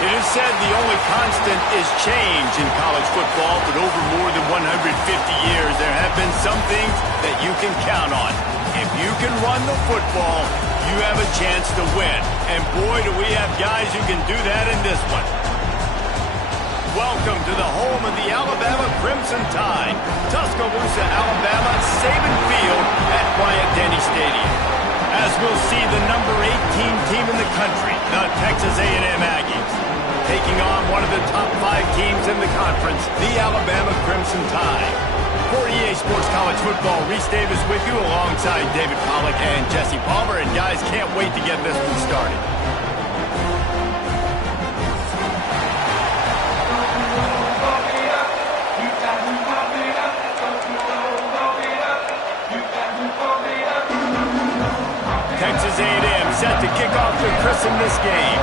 It is said the only constant is change in college football, but over more than 150 years, there have been some things that you can count on. If you can run the football, you have a chance to win. And boy, do we have guys who can do that in this one. Welcome to the home of the Alabama Crimson Tide, Tuscaloosa, Alabama, Saban Field at Bryant-Denny Stadium. As we'll see the number 18 team in the country, the Texas A&M Aggies, taking on one of the top 5 teams in the conference, the Alabama Crimson Tide. For EA Sports College Football, Reese Davis with you alongside David Pollack and Jesse Palmer. And guys, can't wait to get this one started. Texas A&M set to kick off to christen this game.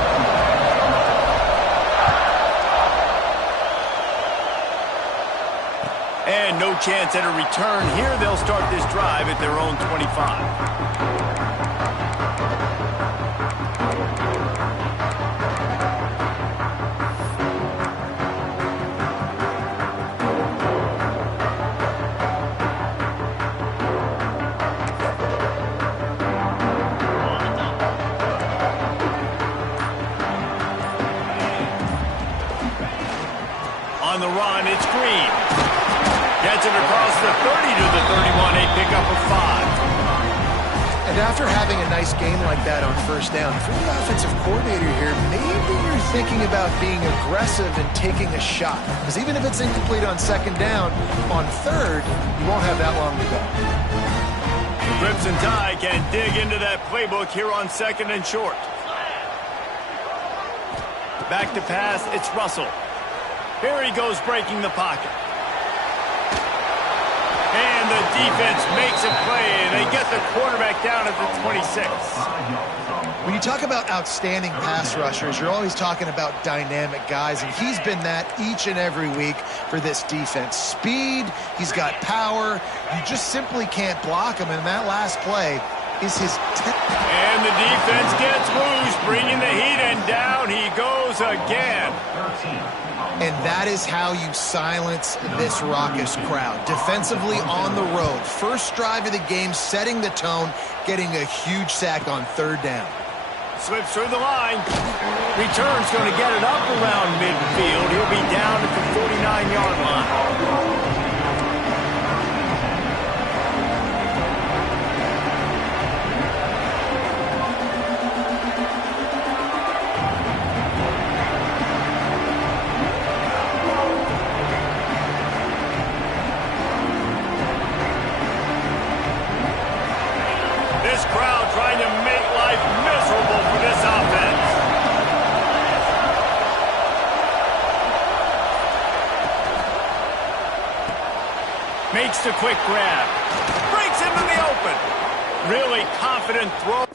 And no chance at a return here. They'll start this drive at their own 25. On the run, it's Green. Gets it across the 30 to the 31, a pickup of 5. And after having a nice game like that on first down, for the offensive coordinator here, maybe you're thinking about being aggressive and taking a shot. Because even if it's incomplete on second down, on third, you won't have that long to go. Crimson Tide can dig into that playbook here on second and short. Back to pass, it's Russell. Here he goes breaking the pocket. And the defense makes a play. They get the quarterback down at the 26. When you talk about outstanding pass rushers, you're always talking about dynamic guys, and he's been that each and every week for this defense. Speed, he's got power. You just simply can't block him, and that last play is his 10th. And the defense gets loose, bringing the heat, and down he goes again. And that is how you silence this raucous crowd. Defensively on the road. First drive of the game, setting the tone, getting a huge sack on third down. Slips through the line. Return's going to get it up around midfield. He'll be down at the 49-yard line. This crowd trying to make life miserable for this offense. Makes the quick grab. Breaks into the open. Really confident throw.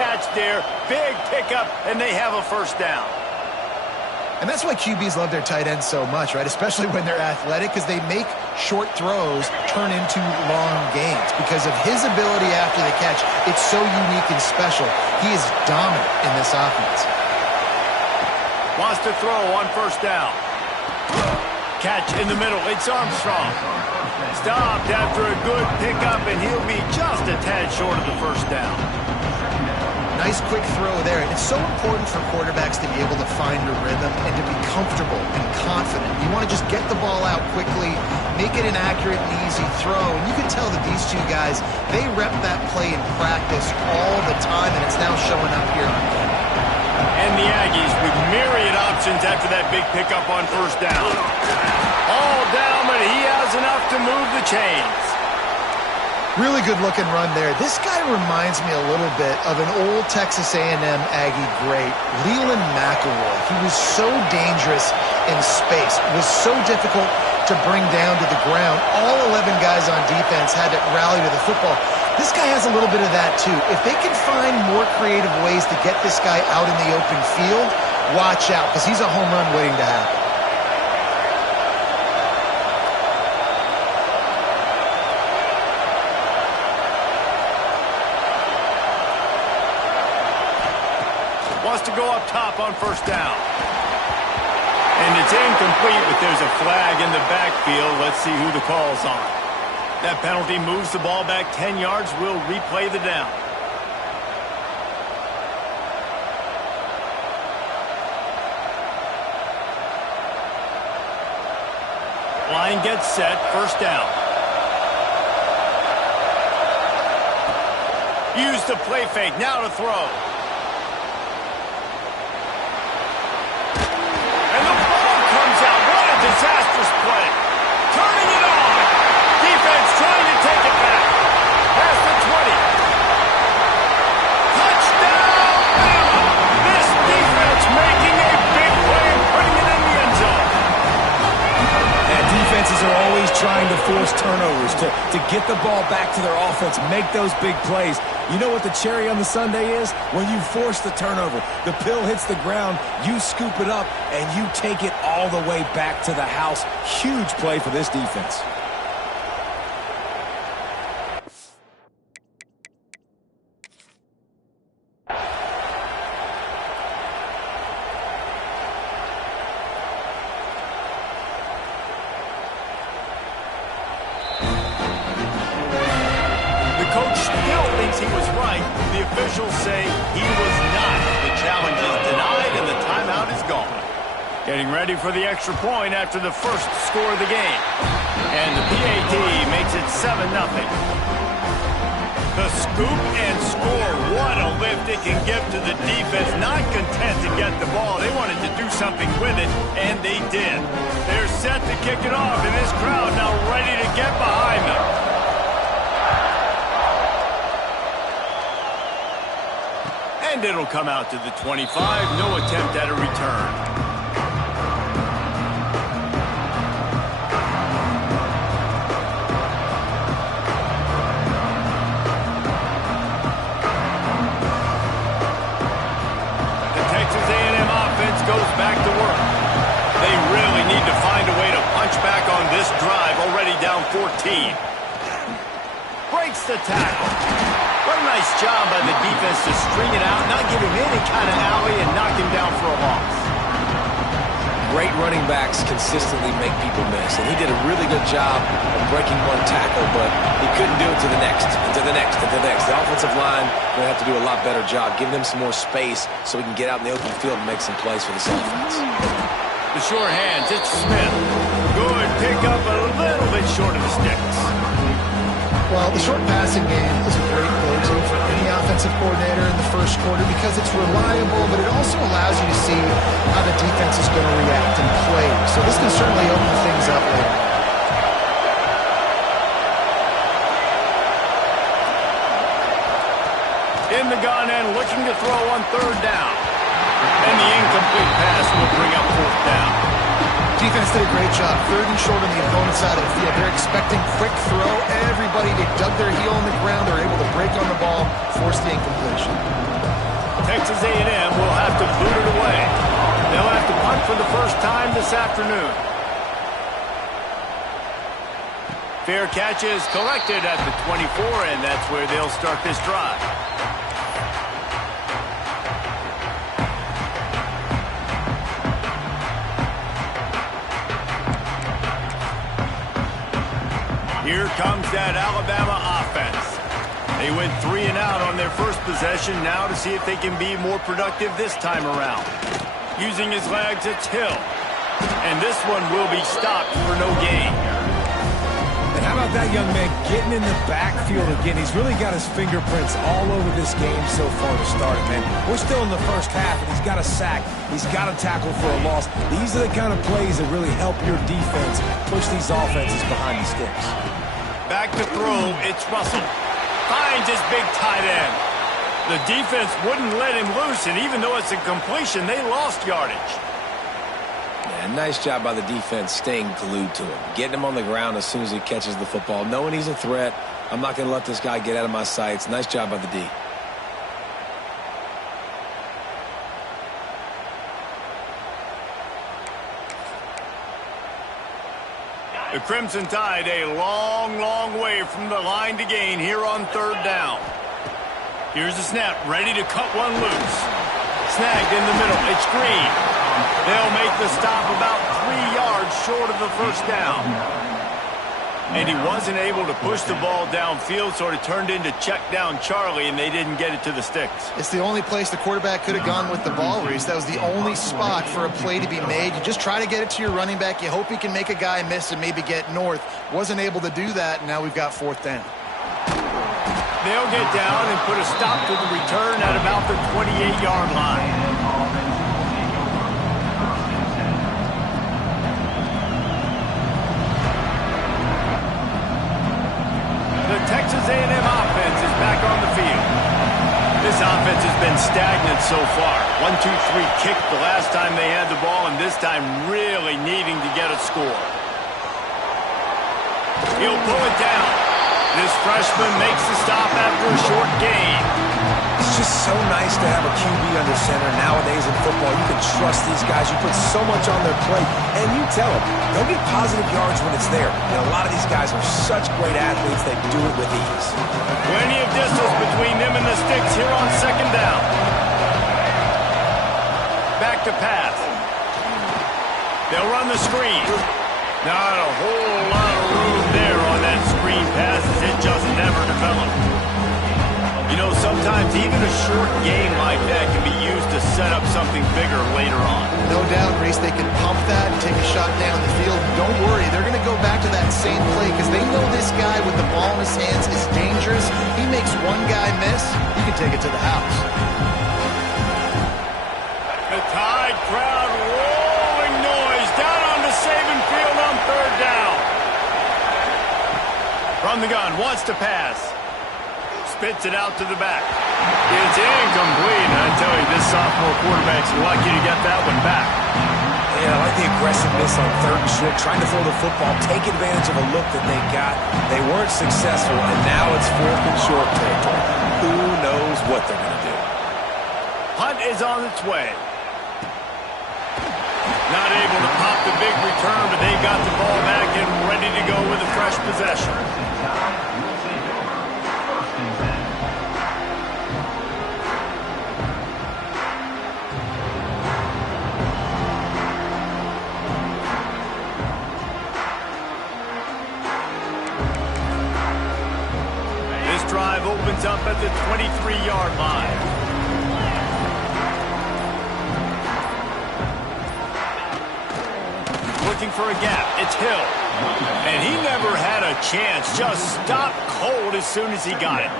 Catch there, big pickup, and they have a first down. And that's why QBs love their tight ends so much, right? Especially when they're athletic, because they make short throws turn into long gains. Because of his ability after the catch, it's so unique and special. He is dominant in this offense. Wants to throw on first down. Catch in the middle, it's Armstrong. Stopped after a good pickup, and he'll be just a tad short of the first down. Nice quick throw there. And it's so important for quarterbacks to be able to find a rhythm and to be comfortable and confident. You want to just get the ball out quickly, make it an accurate and easy throw. And you can tell that these two guys, they rep that play in practice all the time, and it's now showing up here on game. And the Aggies with myriad options after that big pickup on first down. All down, but he has enough to move the chains. Really good-looking run there. This guy reminds me a little bit of an old Texas A&M Aggie great, Leland McElroy. He was so dangerous in space. It was so difficult to bring down to the ground. All 11 guys on defense had to rally to the football. This guy has a little bit of that, too. If they can find more creative ways to get this guy out in the open field, watch out, because he's a home run waiting to happen. Wants to go up top on first down. And it's incomplete, but there's a flag in the backfield. Let's see who the call's on. That penalty moves the ball back 10 yards. We'll replay the down. Line gets set, first down. Use the play fake, now to throw. And the ball comes out. What a disastrous play. Turning it on. Defense trying to take it back. Past the 20. Touchdown, Bama. This defense making a big play and putting it in the end zone. Defenses are always trying to force turnovers to get the ball back to their offense, make those big plays. You know what the cherry on the sundae is? When you force the turnover, the pill hits the ground, you scoop it up, and you take it all the way back to the house. Huge play for this defense. He was right. The officials say he was not. The challenge is denied and the timeout is gone. Getting ready for the extra point after the first score of the game. And the PAT makes it 7-0. The scoop and score. What a lift it can give to the defense. Not content to get the ball. They wanted to do something with it, and they did. They're set to kick it off, and this crowd now ready to get behind them. And it'll come out to the 25. No attempt at a return. The Texas A&M offense goes back to work. They really need to find a way to punch back on this drive, already down 14. Breaks the tackle. What a nice job by the defense to string it out, not give him any kind of alley, and knock him down for a loss. Great running backs consistently make people miss, and he did a really good job of breaking one tackle, but he couldn't do it to the next, and to the next, and to the next. The offensive line going to have to do a lot better job, giving him some more space so he can get out in the open field and make some plays for this offense. The short hands, it's Smith. Good pick up, a little bit short of the sticks. Well, the short passing game is a great go-to for any offensive coordinator in the first quarter because it's reliable, but it also allows you to see how the defense is going to react and play. So this can certainly open things up later. In the gun and looking to throw on third down. And the incomplete pass will bring up fourth down. Defense did a great job. Third and short on the opponent's side of the field. They're expecting quick throw. Everybody, they dug their heel on the ground. They're able to break on the ball, force the incompletion. Texas A&M will have to boot it away. They'll have to punt for the first time this afternoon. Fair catch is collected at the 24, and that's where they'll start this drive. Here comes that Alabama offense. They went 3 and out on their first possession. Now to see if they can be more productive this time around. Using his legs, it's Hill. And this one will be stopped for no gain. And how about that young man getting in the backfield again? He's really got his fingerprints all over this game so far to start it, man. We're still in the first half, and he's got a sack. He's got a tackle for a loss. These are the kind of plays that really help your defense push these offenses behind the sticks. Back to throw, it's Russell. Finds his big tight end. The defense wouldn't let him loose, and even though it's a completion, they lost yardage. Yeah, nice job by the defense staying glued to him. Getting him on the ground as soon as he catches the football. Knowing he's a threat, I'm not going to let this guy get out of my sights. Nice job by the D. The Crimson Tide a long, long way from the line to gain here on third down. Here's the snap, ready to cut one loose. Snagged in the middle, it's Green. They'll make the stop about 3 yards short of the first down. And he wasn't able to push the ball downfield, so it turned into check down Charlie, and they didn't get it to the sticks. It's the only place the quarterback could have gone with the ball, Reese. That was the only spot for a play to be made. You just try to get it to your running back. You hope he can make a guy miss and maybe get north. Wasn't able to do that, and now we've got fourth down. They'll get down and put a stop to the return at about the 28-yard line. The Texas A&M offense is back on the field. This offense has been stagnant so far. 1-2-3 kick the last time they had the ball, and this time really needing to get a score. He'll pull it down. This freshman makes the stop after a short gain. It's just so nice to have a QB under center. Nowadays in football, you can trust these guys. You put so much on their plate, and you tell them, they'll get positive yards when it's there. And a lot of these guys are such great athletes, they do it with ease. Plenty of distance between them and the sticks here on second down. Back to pass. They'll run the screen. Not a whole lot of room there on that screen pass, as it just never developed. You know, sometimes even a short game like that can be used to set up something bigger later on. No doubt, Reese, they can pump that and take a shot down the field. Don't worry, they're going to go back to that same play because they know this guy with the ball in his hands is dangerous. He makes one guy miss, he can take it to the house. The Tide crowd rolling noise down on the Saban field on third down. From the gun, wants to pass. Spits it out to the back. It's incomplete. I tell you, this sophomore quarterback's lucky to get that one back. Yeah, I like the aggressiveness on third and short, trying to throw the football, take advantage of a look that they got. They weren't successful, and now it's fourth and short territory. Who knows what they're going to do? Hunt is on its way. Not able to pop the big return, but they got the ball back and ready to go with a fresh possession. This drive opens up at the 23-yard line. Looking for a gap. It's Hill. And he never had a chance. Just stopped cold as soon as he got it.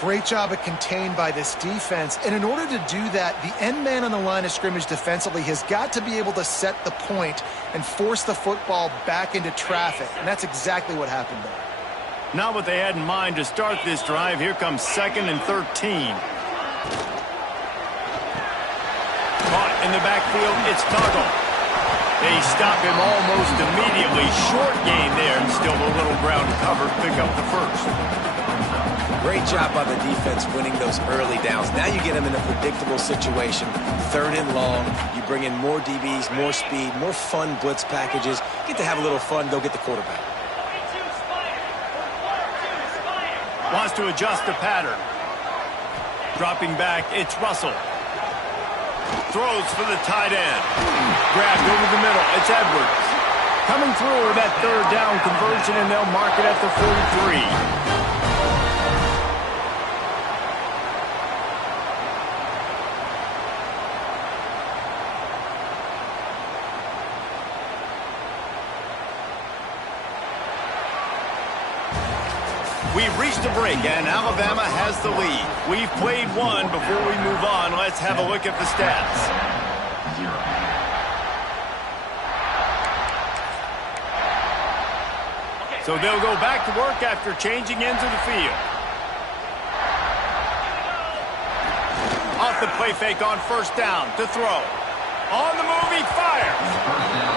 Great job of contained by this defense. And in order to do that, the end man on the line of scrimmage defensively has got to be able to set the point and force the football back into traffic. And that's exactly what happened there. Not what they had in mind to start this drive. Here comes 2nd and 13. Caught in the backfield. It's Tuggle. They stop him almost immediately. Short gain there, and still a little ground cover. Pick up the first. Great job by the defense winning those early downs. Now you get them in a predictable situation. 3rd and long. You bring in more DBs, more speed, more fun blitz packages. Get to have a little fun, go get the quarterback. Wants to adjust the pattern. Dropping back, it's Russell. Throws for the tight end. Grabbed over the middle. It's Edwards. Coming through with that 3rd down conversion, and they'll mark it at the 43. We've reached a break, and Alabama has the lead. We've played one. Before we move on, let's have a look at the stats. So they'll go back to work after changing into the field. Off the play fake on 1st down to throw. On the move, he fires.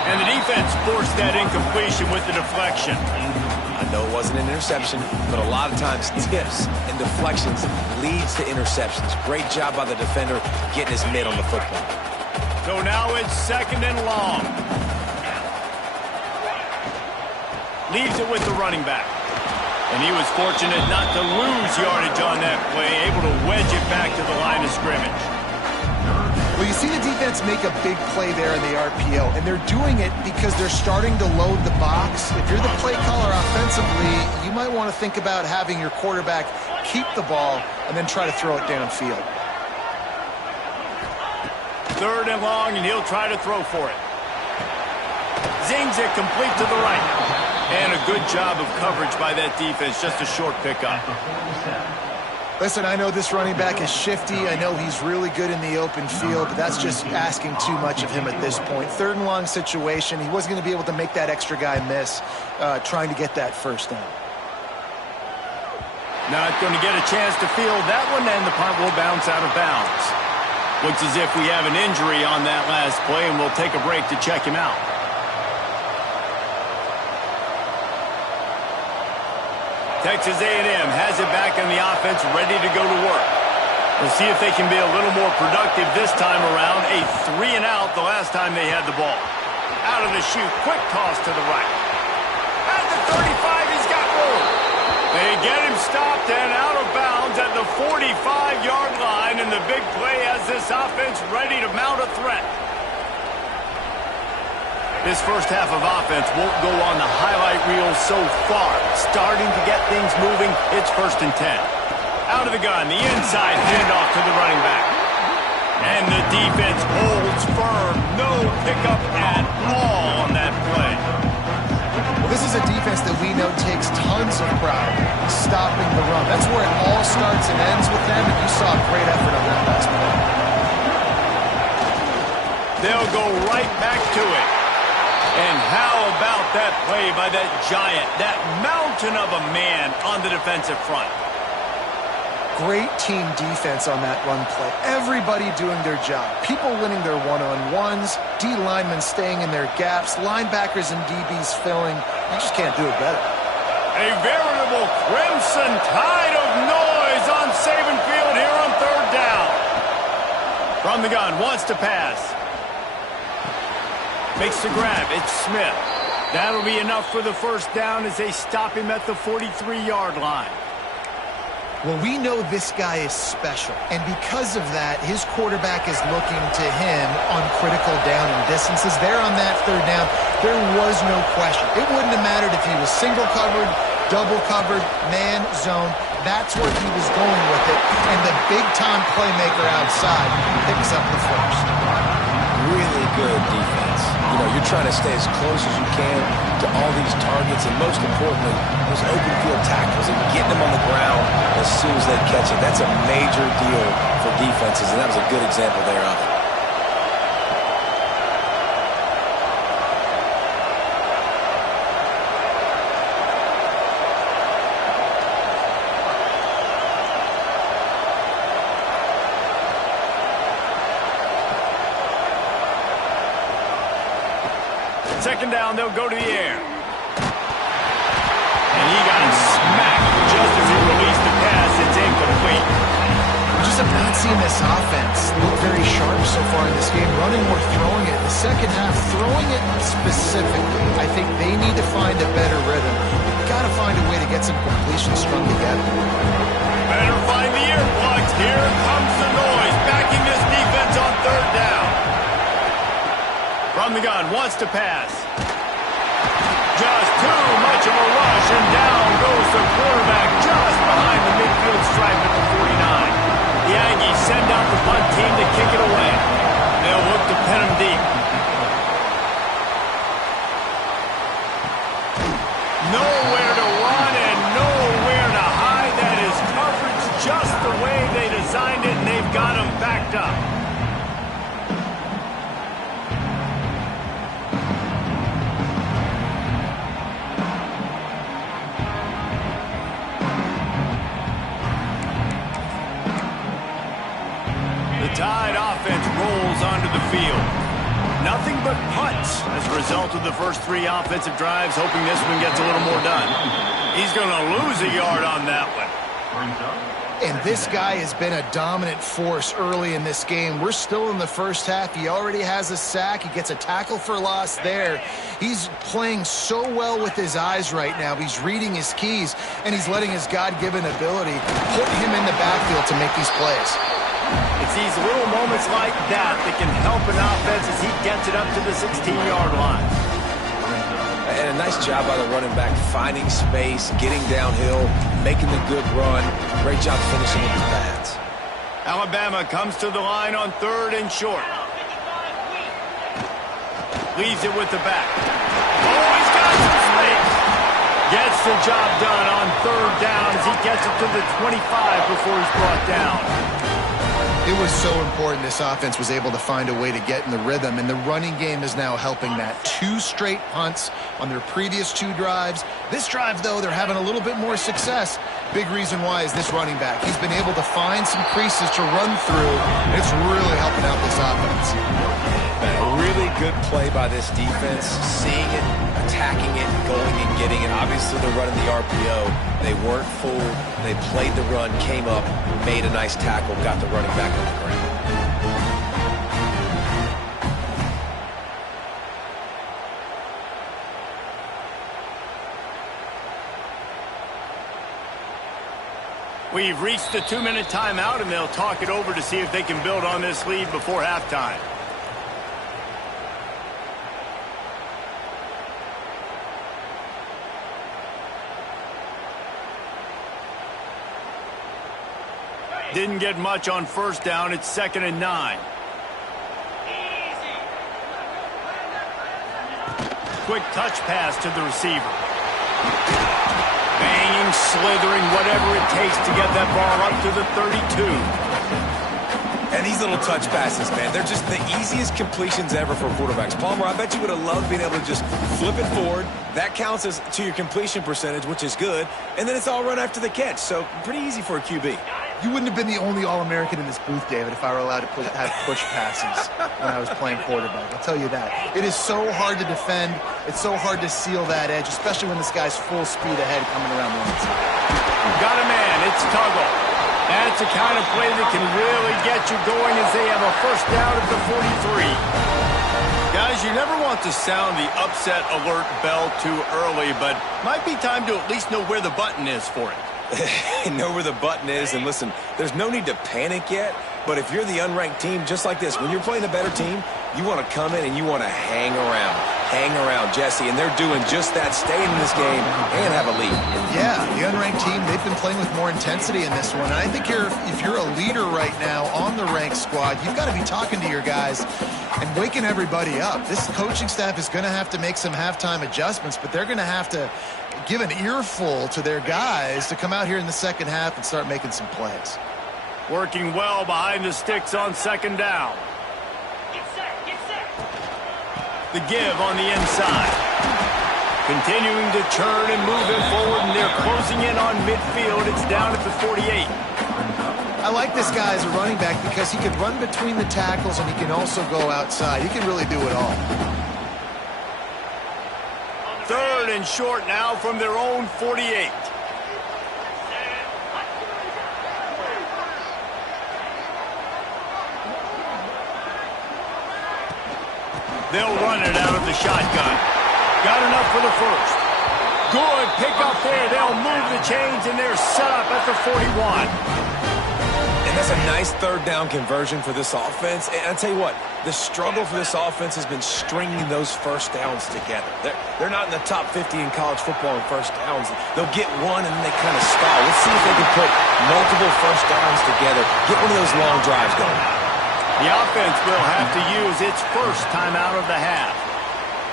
And the defense forced that incompletion with the deflection. I know it wasn't an interception, but a lot of times tips and deflections leads to interceptions. Great job by the defender getting his mitt on the football. So now it's 2nd and long. leaves it with the running back. And he was fortunate not to lose yardage on that play, able to wedge it back to the line of scrimmage. Well, you see the defense make a big play there in the RPO, and they're doing it because they're starting to load the box. If you're the play caller offensively, you might want to think about having your quarterback keep the ball and then try to throw it downfield. 3rd and long, and he'll try to throw for it. Zings it complete to the right. And a good job of coverage by that defense, just a short pickup. Listen, I know this running back is shifty. I know he's really good in the open field, but that's just asking too much of him at this point. 3rd and long situation. He wasn't going to be able to make that extra guy miss trying to get that first down. Not going to get a chance to field that one, and the punt will bounce out of bounds. Looks as if we have an injury on that last play, and we'll take a break to check him out. Texas A&M has it back on the offense, ready to go to work. We'll see if they can be a little more productive this time around. A 3-and-out the last time they had the ball. Out of the chute, quick toss to the right. At the 35, he's got room. They get him stopped and out of bounds at the 45-yard line, and the big play has this offense ready to mount a threat. This first half of offense won't go on the highlight reel so far. Starting to get things moving, it's 1st and 10. Out of the gun, the inside handoff to the running back. And the defense holds firm. No pickup at all on that play. Well, this is a defense that we know takes tons of pride stopping the run. That's where it all starts and ends with them, and you saw a great effort on that last play. They'll go right back to it. And how about that play by that giant, that mountain of a man on the defensive front? Great team defense on that run play. Everybody doing their job. People winning their one-on-ones, D linemen staying in their gaps, linebackers and DBs filling. You just can't do it better. A veritable crimson tide of noise on Saban Field here on 3rd down. From the gun, wants to pass. Makes the grab. It's Smith. That'll be enough for the first down as they stop him at the 43-yard line. Well, we know this guy is special, and because of that, his quarterback is looking to him on critical down and distances. There on that 3rd down, there was no question. It wouldn't have mattered if he was single covered, double covered, man, zone. That's where he was going with it, and the big-time playmaker outside picks up the first. Really good defense. You know, you're trying to stay as close as you can to all these targets, and most importantly, those open field tackles and getting them on the ground as soon as they catch it. That's a major deal for defenses, and that was a good example there of it. Second down, they'll go to the air. And he got smacked just as he released the pass. It's incomplete. We just have not seen this offense look very sharp so far in this game. Running or throwing it. The second half, throwing it specifically. I think they need to find a better rhythm. They've got to find a way to get some completions strung together. Better find the earplugs. Here comes the noise. Backing this defense on 3rd down. From the gun, wants to pass. Just too much of a rush, and down goes the quarterback just behind the midfield stripe at the 49. The Aggies send out the punt team to kick it away. They'll look to pin him deep. Nowhere to run and nowhere to hide. That is coverage just the way they designed it, and they've got him backed up. Tide offense rolls onto the field. Nothing but punts as a result of the first 3 offensive drives, hoping this one gets a little more done. He's going to lose a yard on that one. And this guy has been a dominant force early in this game. We're still in the first half. He already has a sack. He gets a tackle for loss there. He's playing so well with his eyes right now. He's reading his keys, and he's letting his God-given ability put him in the backfield to make these plays. It's these little moments like that that can help an offense as he gets it up to the 16-yard line. And a nice job by the running back, finding space, getting downhill, making the good run. Great job finishing with his pads. Alabama comes to the line on 3rd and short. Leaves it with the back. Oh, he's got some space. Gets the job done on 3rd down as he gets it to the 25 before he's brought down. It was so important this offense was able to find a way to get in the rhythm, and the running game is now helping that. 2 straight punts on their previous 2 drives. This drive, though, they're having a little bit more success. Big reason why is this running back. He's been able to find some creases to run through, and it's really helping out this offense. A really good play by this defense, seeing it, attacking it, going and getting it. Obviously, they're running the RPO. They weren't fooled. They played the run, came up, made a nice tackle, got the running back on the ground. We've reached the 2-minute timeout, and they'll talk it over to see if they can build on this lead before halftime. Didn't get much on 1st down. It's 2nd and 9. Quick touch pass to the receiver. Banging, slithering, whatever it takes to get that ball up to the 32. And these little touch passes, man, they're just the easiest completions ever for quarterbacks. Palmer, I bet you would have loved being able to just flip it forward. That counts as to your completion percentage, which is good. And then it's all run after the catch. So pretty easy for a QB. You wouldn't have been the only All-American in this booth, David, if I were allowed to have push passes when I was playing quarterback. I'll tell you that. It is so hard to defend. It's so hard to seal that edge, especially when this guy's full speed ahead coming around the inside. Got a man. It's Tuggle. That's the kind of play that can really get you going as they have a 1st down at the 43. Guys, you never want to sound the upset alert bell too early, but might be time to at least know where the button is for it. Know where the button is, and listen, there's no need to panic yet, but if you're the unranked team, just like this, when you're playing a better team, you want to come in and you want to hang around Jesse, and they're doing just that, staying in this game and have a lead. Yeah, the unranked team, they've been playing with more intensity in this one. And I think if you're a leader right now on the ranked squad, you've got to be talking to your guys and waking everybody up. This coaching staff is going to have to make some halftime adjustments, but they're going to have to give an earful to their guys to come out here in the 2nd half and start making some plays. Working well behind the sticks on 2nd down. The give on the inside. Continuing to churn and move it forward, and they're closing in on midfield. It's down at the 48. I like this guy as a running back because he can run between the tackles and he can also go outside. He can really do it all. 3rd and short now from their own 48. They'll run it out of the shotgun. Got enough for the 1st. Good pick up there. They'll move the chains, and they're set up at the 41. And that's a nice 3rd down conversion for this offense. And I'll tell you what, the struggle for this offense has been stringing those 1st downs together. They're not in the top 50 in college football in 1st downs. They'll get one, and then they kind of stall. Let's see if they can put multiple 1st downs together, get one of those long drives going. The offense will have to use its 1st timeout of the half.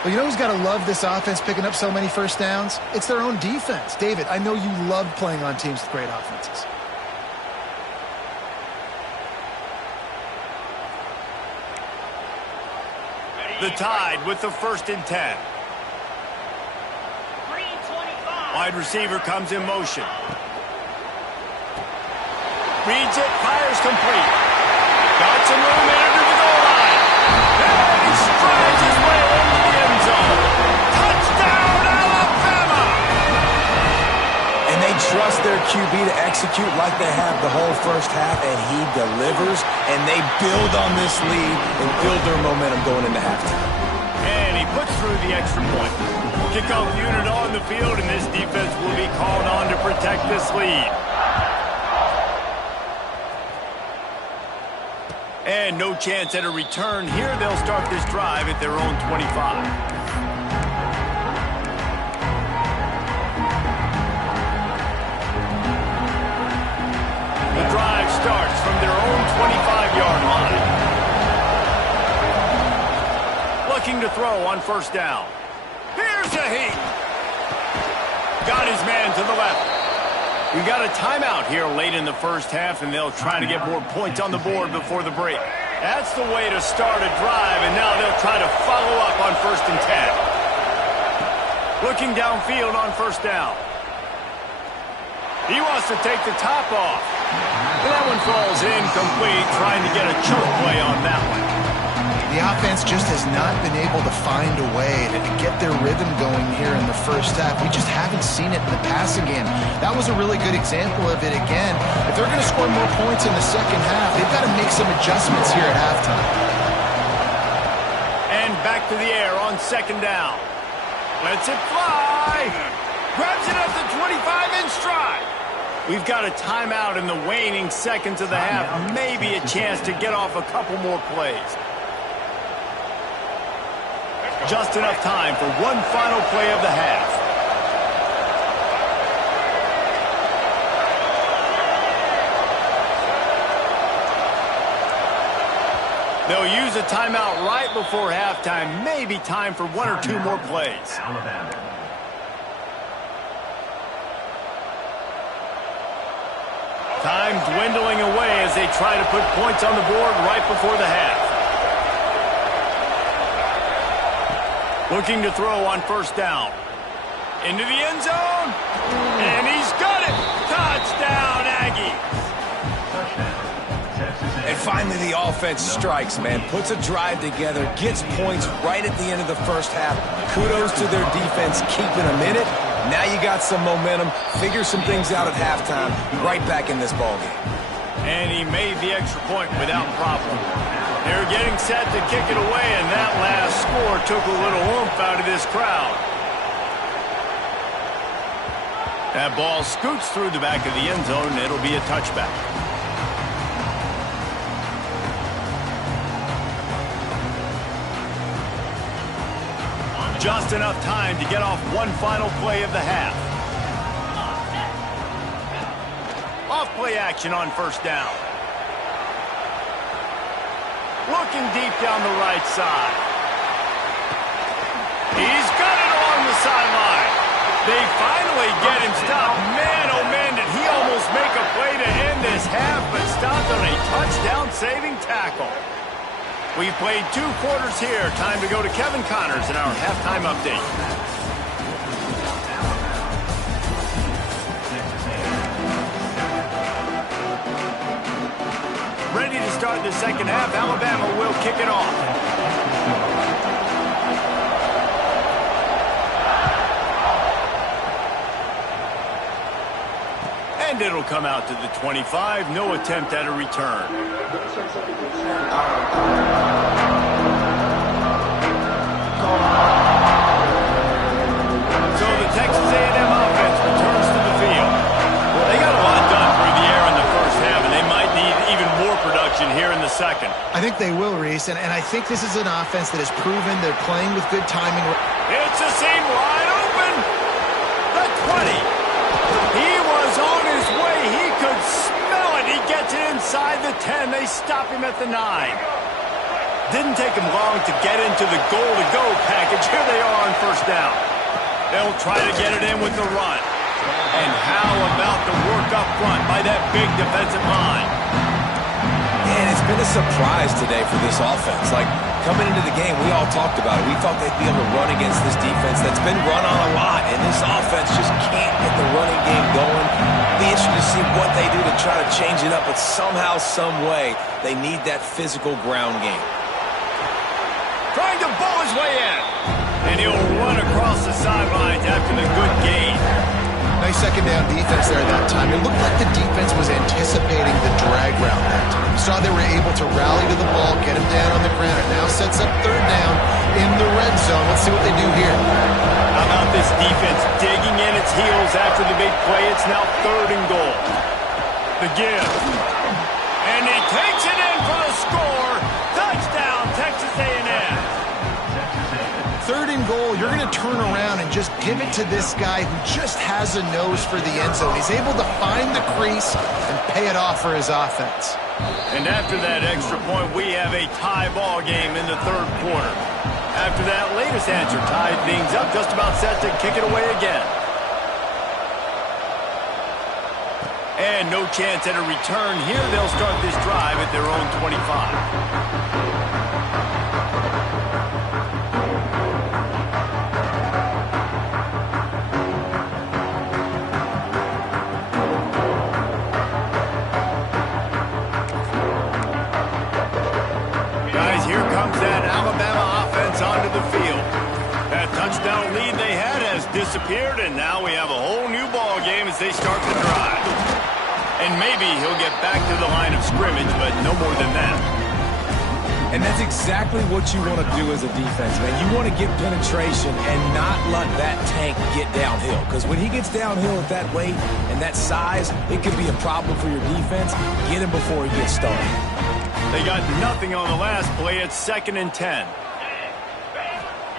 Well, you know who's got to love this offense picking up so many 1st downs? It's their own defense. David, I know you love playing on teams with great offenses. The Tide with the 1st and 10. Wide receiver comes in motion. Reads it, fires complete. Got some room under the goal line. And he strides his way into the end zone. Touchdown, Alabama! And they trust their QB to execute like they have the whole first half, and he delivers, and they build on this lead and build their momentum going into halftime. And he puts through the extra point. Kickoff unit on the field, and this defense will be called on to protect this lead. And no chance at a return here. They'll start this drive at their own 25. The drive starts from their own 25-yard line. Looking to throw on first down. Here's a heat. Got his man to the left. We got a timeout here late in the first half, and they'll try to get more points on the board before the break. That's the way to start a drive, and now they'll try to follow up on 1st and 10. Looking downfield on first down. He wants to take the top off. And that one falls incomplete, trying to get a choke play on that one. The offense just has not been able to find a way to get their rhythm going here in the first half. We just haven't seen it in the passing game. That was a really good example of it again. If they're going to score more points in the second half, they've got to make some adjustments here at halftime. And back to the air on 2nd down. Lets it fly. Grabs it at the 25 in stride. We've got a timeout in the waning seconds of the half. Maybe a chance to get off a couple more plays. Just enough time for one final play of the half. They'll use a timeout right before halftime. Maybe time for 1 or 2 more plays. Time dwindling away as they try to put points on the board right before the half. Looking to throw on first down. Into the end zone. And he's got it. Touchdown, Aggies. And finally, the offense strikes, man. Puts a drive together, gets points right at the end of the first half. Kudos to their defense keeping them in it. Now you got some momentum. Figure some things out at halftime. Right back in this ballgame. And he made the extra point without problem. They're getting set to kick it away, and that last score took a little oomph out of this crowd. That ball scoots through the back of the end zone, and it'll be a touchback. Just enough time to get off one final play of the half. Off play action on first down. Looking deep down the right side. He's got it along the sideline. They finally get him stopped. Man, oh man, did he almost make a play to end this half, but stopped on a touchdown-saving tackle. We've played 2 quarters here. Time to go to Kevin Connors in our halftime update. Ready to start the second half. Alabama will kick it off. And it'll come out to the 25. No attempt at a return. So the Texas A&M offense returns to the field. They got a lot done through the air in the first half, and they might need even more production here in the second. I think they will, Reese, and I think this is an offense that has proven they're playing with good timing. It's a seam wide open. The 20. He was on his way. He could smell it. He gets it inside the 10. They stop him at the 9. Didn't take him long to get into the goal-to-go package. Here they are on first down. They'll try to get it in with the run. And how about the work up front by that big defensive line? Man, it's been a surprise today for this offense. Like, coming into the game, we all talked about it. We thought they'd be able to run against this defense that's been run on a lot, and this offense just can't get the running game going. Be interested to see what they do to try to change it up, but somehow, some way, they need that physical ground game. Trying to bowl his way in. And he'll run across the sidelines after the good gain. Now, Nice second down defense there that time. It looked like the defense was anticipating the drag route that time. You saw they were able to rally to the ball, get him down on the ground. It now sets up third down in the red zone. Let's see what they do here. How about this defense digging in its heels after the big play? It's now 3rd and goal. The give. And he takes it in for the score. Touchdown, Texas A&M. 3rd and goal, you're going to turn around and just give it to this guy who just has a nose for the end zone. He's able to find the crease and pay it off for his offense. And after that extra point, we have a tie ball game in the 3rd quarter. After that latest answer tied things up, just about set to kick it away again. And no chance at a return here. They'll start this drive at their own 25. Onto the field. That touchdown lead they had has disappeared, and now we have a whole new ball game as they start the drive. And maybe he'll get back to the line of scrimmage, but no more than that. And that's exactly what you want to do as a defense, man. You want to get penetration and not let that tank get downhill. Because when he gets downhill at that weight and that size, it could be a problem for your defense. Get him before he gets started. They got nothing on the last play. It's 2nd and 10.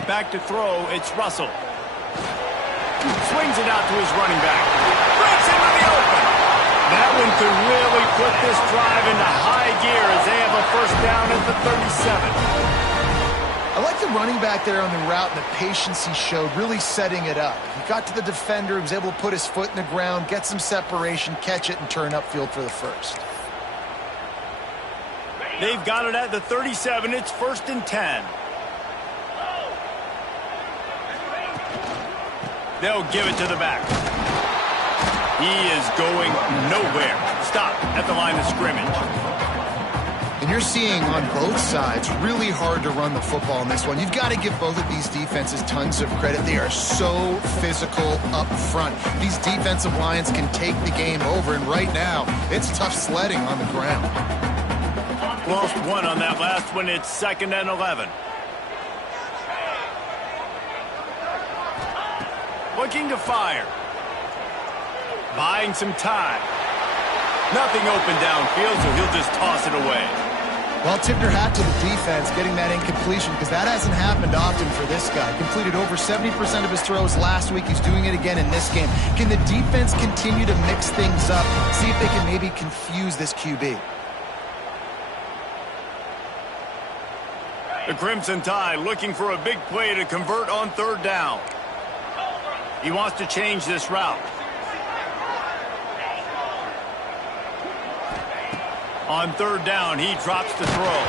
Back to throw, it's Russell. Swings it out to his running back. Breaks into the open. That one could really put this drive into high gear as they have a 1st down at the 37. I like the running back there on the route and the patience he showed, really setting it up. He got to the defender, he was able to put his foot in the ground, get some separation, catch it, and turn upfield for the 1st. They've got it at the 37. It's 1st and 10. They'll give it to the back. He is going nowhere. Stop at the line of scrimmage. And you're seeing on both sides, really hard to run the football in this one. You've got to give both of these defenses tons of credit. They are so physical up front. These defensive lines can take the game over, and right now, it's tough sledding on the ground. Lost one on that last one. It's 2nd and 11. Looking to fire. Buying some time. Nothing open downfield, so he'll just toss it away. Well, tip your hat to the defense getting that incompletion, because that hasn't happened often for this guy. Completed over 70% of his throws last week. He's doing it again in this game. Can the defense continue to mix things up, see if they can maybe confuse this QB? The Crimson Tide looking for a big play to convert on 3rd down. He wants to change this route. On 3rd down, he drops the throw.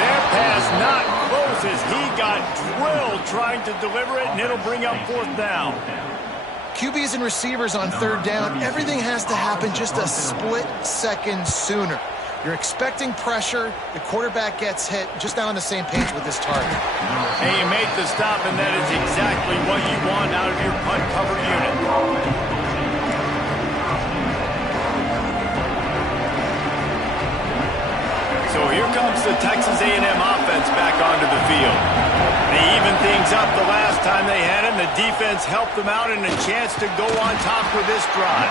Their pass not close as he got drilled trying to deliver it, and it'll bring up 4th down. QBs and receivers on 3rd down, everything has to happen just a split second sooner. You're expecting pressure, the quarterback gets hit, just not on the same page with this target. And you make the stop, and that is exactly what you want out of your punt cover unit. So here comes the Texas A&M offense back onto the field. They evened things up the last time they had it, and the defense helped them out and a chance to go on top with this drive.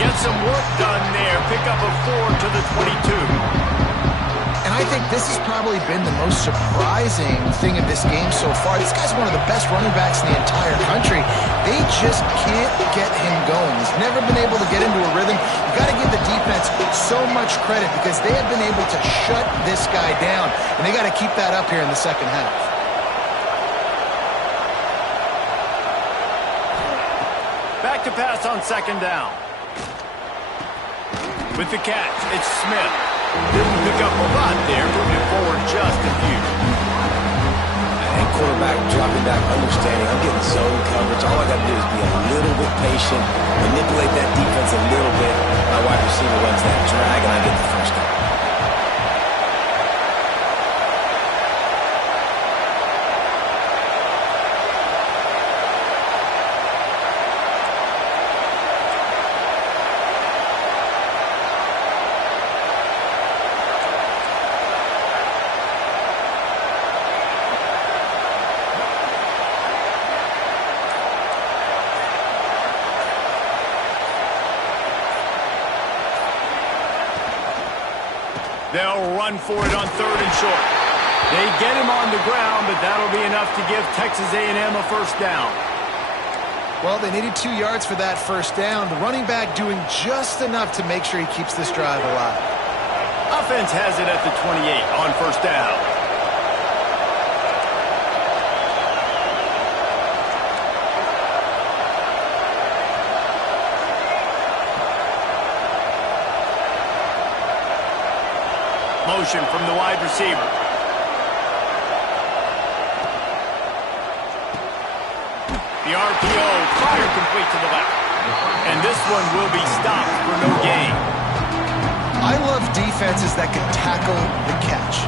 Get some work done there. Pick up a 4 to the 22. And I think this has probably been the most surprising thing of this game so far. This guy's one of the best running backs in the entire country. They just can't get him going. He's never been able to get into a rhythm. You got to give the defense so much credit because they have been able to shut this guy down, and they got to keep that up here in the 2nd half. Back to pass on 2nd down. With the catch, it's Smith. Didn't pick up a lot there, moving forward just a few. And quarterback dropping back, understanding I'm getting zone coverage. All I got to do is be a little bit patient, manipulate that defense a little bit. My wide receiver runs that drag, and I get the 1st down. They'll run for it on 3rd and short. They get him on the ground, but that'll be enough to give Texas A&M a first down. Well, they needed 2 yards for that first down. The running back doing just enough to make sure he keeps this drive alive. Offense has it at the 28 on first down. Motion from the wide receiver. The RPO, fire complete to the left. And this one will be stopped for no gain. I love defenses that can tackle the catch.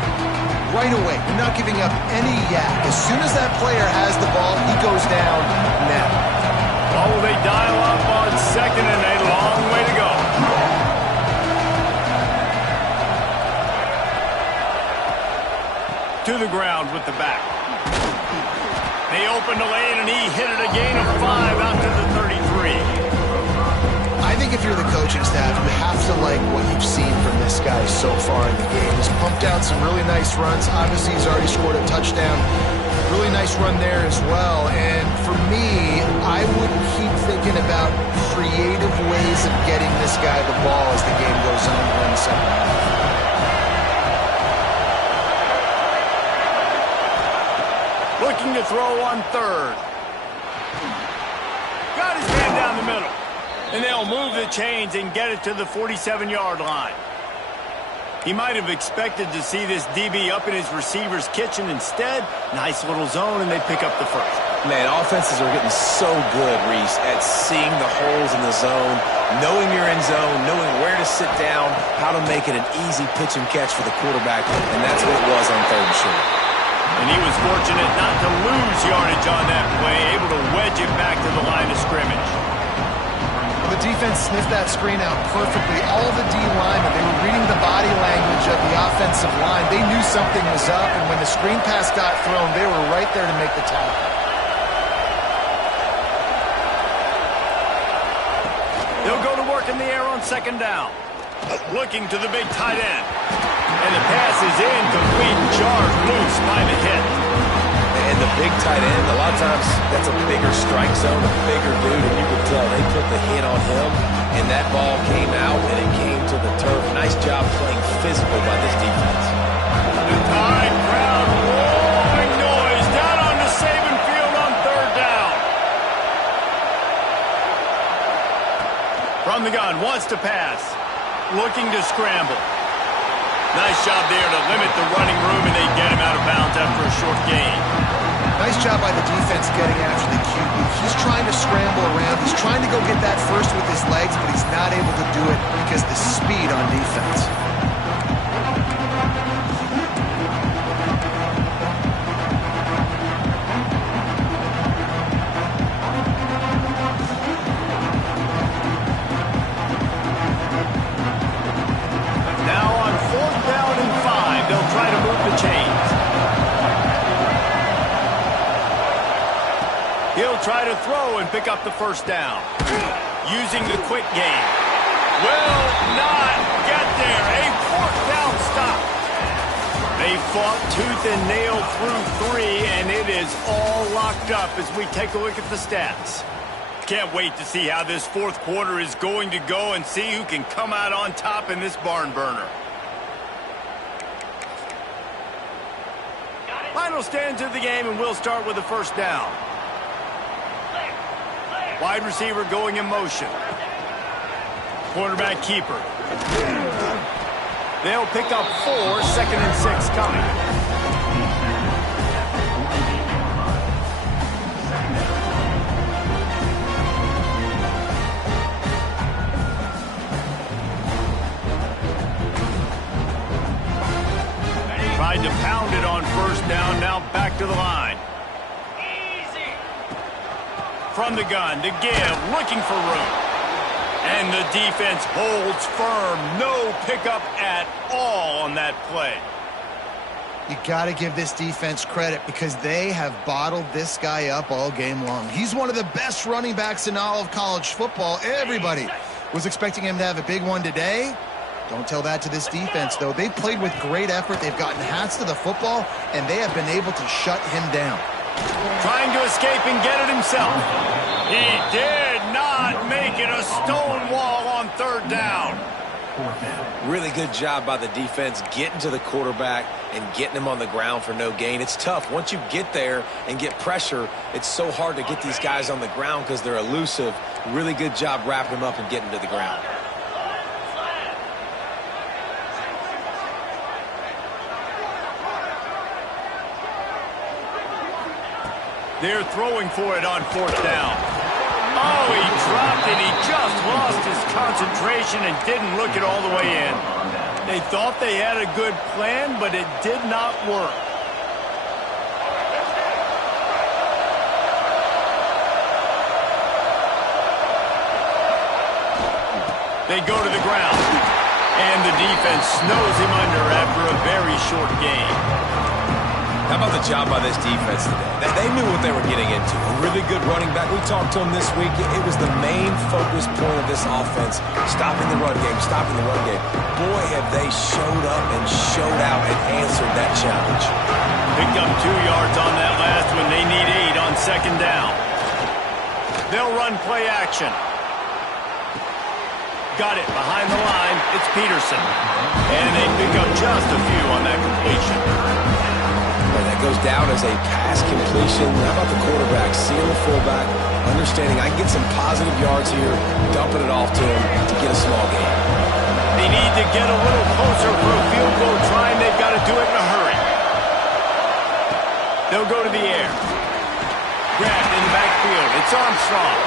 Right away, you're not giving up any yak. As soon as that player has the ball, he goes down now. Oh, they dial up on 2nd and a long way to go. To the ground with the back. They opened the lane, and he hit it a gain of 5 out to the 33. I think if you're the coaching staff, you have to like what you've seen from this guy so far in the game. He's pumped out some really nice runs. Obviously, he's already scored a touchdown. Really nice run there as well. And for me, I would keep thinking about creative ways of getting this guy the ball as the game goes on in the second half. Looking to throw on 3rd. Got his man down the middle. And they'll move the chains and get it to the 47-yard line. He might have expected to see this DB up in his receiver's kitchen. Instead, nice little zone, and they pick up the first. Man, offenses are getting so good, Reese, at seeing the holes in the zone, knowing you're in zone, knowing where to sit down, how to make it an easy pitch and catch for the quarterback, and that's what it was on 3rd and short. And he was fortunate not to lose yardage on that play, able to wedge it back to the line of scrimmage. The defense sniffed that screen out perfectly. All the D linemen, they were reading the body language of the offensive line. They knew something was up, and when the screen pass got thrown, they were right there to make the tackle. They'll go to work in the air on 2nd down. Looking to the big tight end. And the pass is incomplete, jarred loose by the hit. And the big tight end, a lot of times that's a bigger strike zone, a bigger dude, and you can tell they put the hit on him, and that ball came out, and it came to the turf. Nice job playing physical by this defense. The Tide crowd roaring noise down on the Saban field on 3rd down. From the gun, wants to pass. Looking to scramble. Nice job there to limit the running room, and they get him out of bounds after a short gain. Nice job by the defense getting after the QB. He's trying to scramble around. He's trying to go get that first with his legs, but he's not able to do it because the speed on defense. Try to move the chains. He'll try to throw and pick up the first down. Using the quick game. Will not get there. A 4th down stop. They fought tooth and nail through 3, and it is all locked up as we take a look at the stats. Can't wait to see how this 4th quarter is going to go and see who can come out on top in this barn burner. Final stands of the game, and we'll start with the first down. Wide receiver going in motion. Quarterback keeper. They'll pick up 4, 2nd and 6 coming. Tried to pound it on first down, now back to the line. Easy. From the gun to give, looking for room. And the defense holds firm. No pickup at all on that play. You got to give this defense credit because they have bottled this guy up all game long. He's one of the best running backs in all of college football. Everybody was expecting him to have a big one today, Don't tell that to this defense, though. They've played with great effort. They've gotten hats to the football, and they have been able to shut him down. Trying to escape and get it himself. He did not make it a stone wall on third down. Really good job by the defense getting to the quarterback and getting him on the ground for no gain. It's tough. Once you get there and get pressure, it's so hard to get these guys on the ground because they're elusive. Really good job wrapping them up and getting to the ground. They're throwing for it on fourth down. Oh, he dropped it. He just lost his concentration and didn't look it all the way in. They thought they had a good plan, but it did not work. They go to the ground, and the defense snows him under after a very short game. How about the job by this defense today? They knew what they were getting into. A really good running back. We talked to him this week. It was the main focus point of this offense, stopping the run game, stopping the run game. Boy, have they showed up and showed out and answered that challenge. Picked up 2 yards on that last one. They need 8 on second down. They'll run play action. Got it behind the line. It's Peterson. And they pick up just a few on that completion. That goes down as a pass completion. How about the quarterback seeing the fullback, understanding I can get some positive yards here, dumping it off to him to get a small gain. They need to get a little closer for a field goal try, and they've got to do it in a hurry. They'll go to the air. Grabbed in the backfield. It's Armstrong.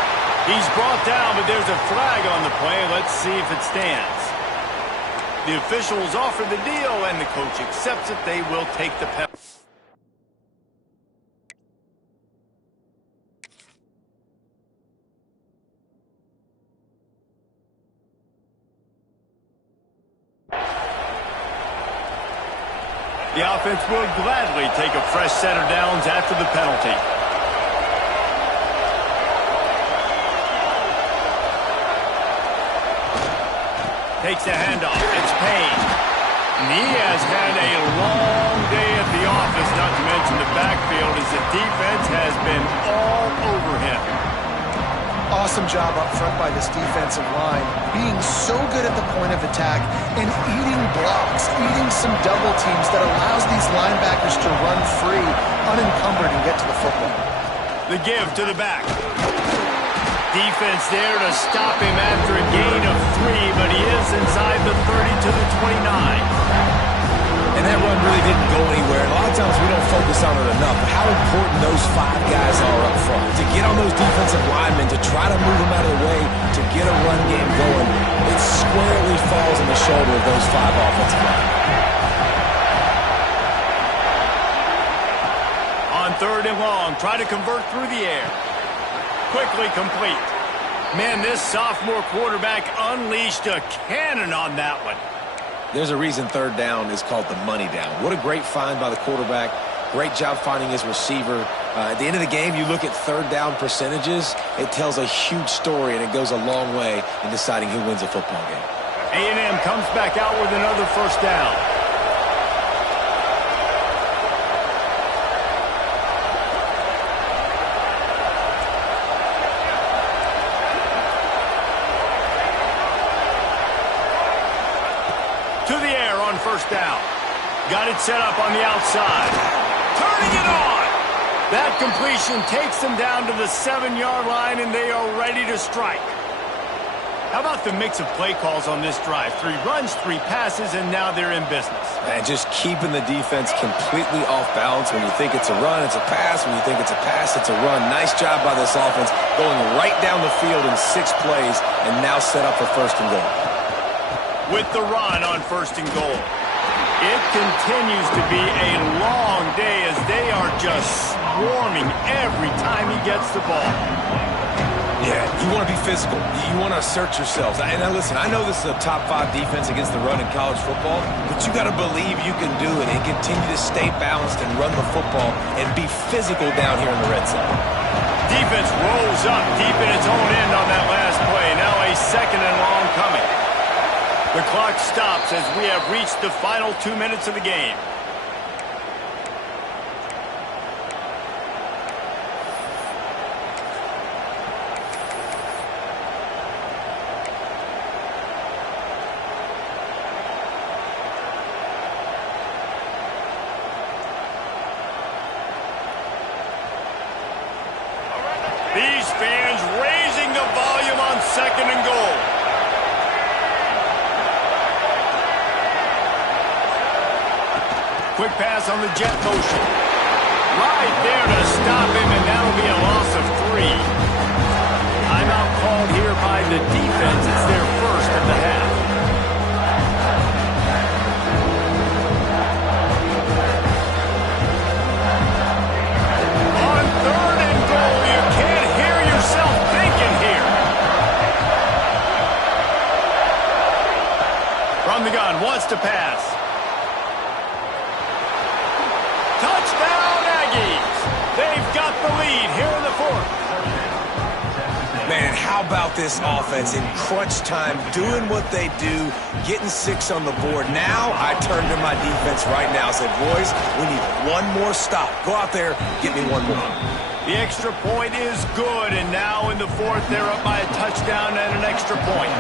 He's brought down, but there's a flag on the play. Let's see if it stands. The officials offer the deal, and the coach accepts it. They will take the penalty. The offense will gladly take a fresh set of downs after the penalty. Takes the handoff. It's Payne. And he has had a long day at the office, not to mention the backfield, as the defense has been all over him. Awesome job up front by this defensive line, being so good at the point of attack and eating blocks, eating some double teams that allows these linebackers to run free, unencumbered, and get to the football. The give to the back. Defense there to stop him after a gain of 3, but he is inside the 30 to the 29. And that run really didn't go anywhere. And a lot of times we don't focus on it enough. But how important those 5 guys are up front. To get on those defensive linemen, to try to move them out of the way, to get a run game going, it squarely falls on the shoulder of those 5 offensive linemen. On third and long, try to convert through the air. Quickly complete. Man, this sophomore quarterback unleashed a cannon on that one. There's a reason third down is called the money down. What a great find by the quarterback. Great job finding his receiver. At the end of the game, you look at third down percentages. It tells a huge story, and it goes a long way in deciding who wins a football game. A&M comes back out with another first down. To the air on first down. Got it set up on the outside. Turning it on. That completion takes them down to the 7-yard line, and they are ready to strike. How about the mix of play calls on this drive? 3 runs, 3 passes, and now they're in business. And just keeping the defense completely off balance. When you think it's a run, it's a pass. When you think it's a pass, it's a run. Nice job by this offense, going right down the field in 6 plays, and now set up for first and goal. With the run on first and goal. It continues to be a long day as they are just swarming every time he gets the ball. Yeah, you want to be physical. You want to assert yourselves. And now listen, I know this is a top 5 defense against the run in college football, but you got to believe you can do it and continue to stay balanced and run the football and be physical down here in the red zone. Defense rolls up deep in its own end on that last play. Now a second and long coming. The clock stops as we have reached the final 2 minutes of the game. These fans raising the volume on 2nd and goal. Quick pass on the jet motion. Right there to stop him, and that'll be a loss of 3. Timeout called here by the defense. It's their first of the half. On 3rd and goal, you can't hear yourself thinking here. From the gun, wants to pass. Touchdown, Aggies! They've got the lead here in the 4th. Man, how about this offense in crunch time, doing what they do, getting 6 on the board. Now I turn to my defense right now and say, boys, we need one more stop. Go out there, get me one more. The extra point is good, and now in the 4th, they're up by a touchdown and an extra point.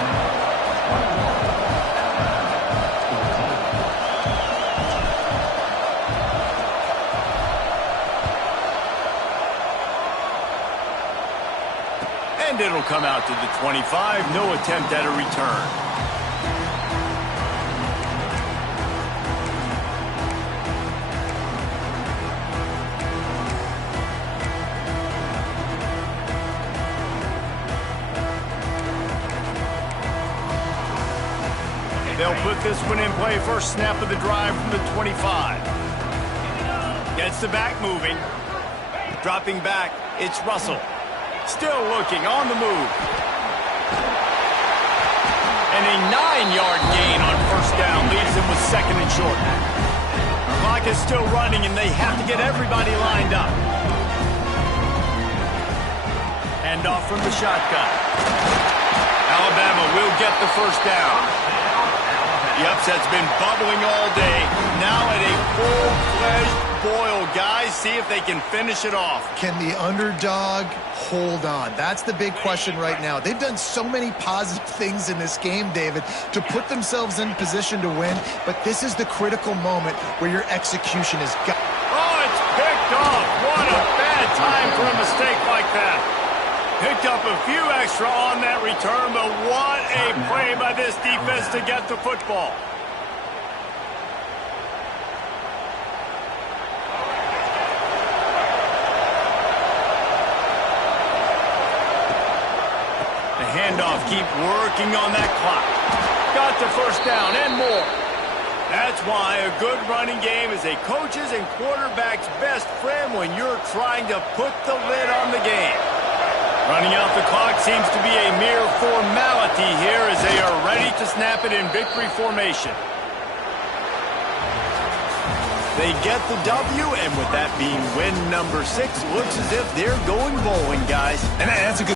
And it'll come out to the 25. No attempt at a return. They'll put this one in play. First snap of the drive from the 25. Gets the back moving. Dropping back, it's Russell. Still looking, on the move. And a 9-yard gain on first down leaves them with 2nd and short. The clock is still running, and they have to get everybody lined up. Hand off from the shotgun. Alabama will get the first down. The upset's been bubbling all day. Now at a full-fledged boil, guys. See if they can finish it off. Can the underdog hold on? That's the big question right now. They've done so many positive things in this game, David, to put themselves in position to win, but this is the critical moment where your execution is got. Oh, it's picked off. What a bad time for a mistake like that. Picked up a few extra on that return, but what a play by this defense to get the football. The handoff, keep working on that clock. Got the first down and more. That's why a good running game is a coach's and quarterback's best friend when you're trying to put the lid on the game. Running out the clock seems to be a mere formality here as they are ready to snap it in victory formation. They get the W, and with that being win number 6, looks as if they're going bowling, guys. And that's a good